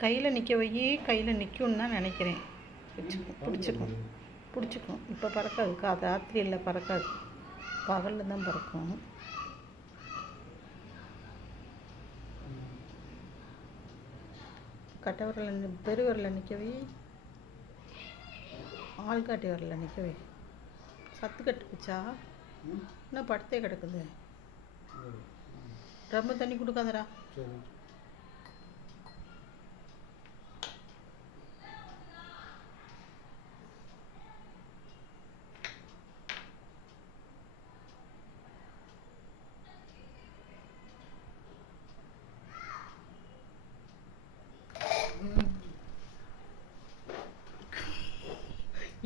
கையில் நிற்க வை, கையில் நிற்கும்னு தான் நினைக்கிறேன். பிடிச்சிக்கும். இப்போ பறக்காது, ராத்திரியில் பறக்காது, பகலில் தான் பறக்கும். கட்டை விரல பெரு விரல நிற்க வை, ஆள்காட்டி விரல நிற்க வை. சத்து கட்டுக்குச்சா இன்னும் படுத்தே கிடக்குது. ரொம்ப தண்ணி கொடுக்காதடா.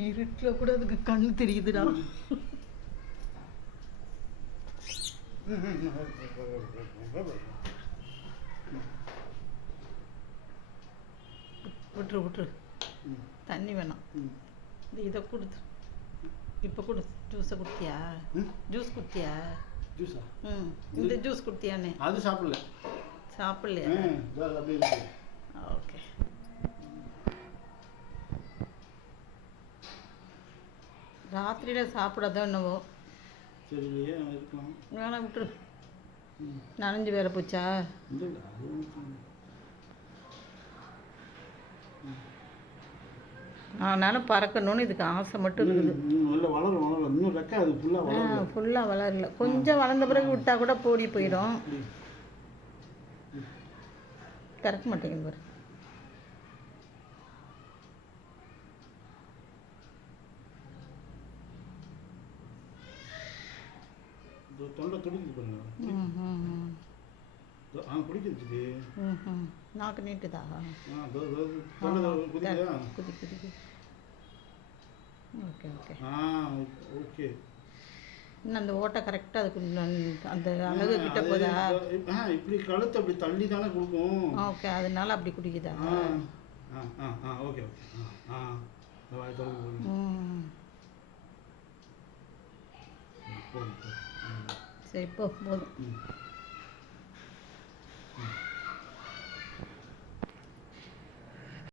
இருட்டில் கூட அதுக்கு கண்ணு தெரியுதுடா. விட்டுரு. தண்ணி வேணாம். இதை கொடுத்து இப்போ கொடு. ஜூஸை கொடுத்தியா? ஜூஸ் கொடுத்தியா? ஜூஸா? இந்த ஜூஸ் கொடுத்தியானே? அது சாப்பிடலையா? ஓகே. ராத்திரியில் சாப்பிடாதான் என்னவோ. சரிலையே இருக்கலாம். வேணாம், விட்டுரு. நனைஞ்சு வேற போச்சா? ஆனாலும் பறக்கணும்னு இதுக்கு ஆசை மட்டும் இருக்குது. ஃபுல்லாக வளரல. கொஞ்சம் வளர்ந்த பிறகு விட்டா கூட போடி போயிடும். திறக்க மாட்டேங்குது பாரு. தொண்டை துடிக்குது பாருங்க. குடிக்குது. நாக்கு நீட்டுதா? குதி. ஓகே. இன்னும் அந்த ஓட்டை கரெக்டாக அதுக்கு அந்த அழகு கிட்ட போதா? இப்படி கழுத்து அப்படி தள்ளி தானே கொடுக்கும். ஓகே, அதனால அப்படி குடிக்குதா? ஓகே. சரி, போதும்.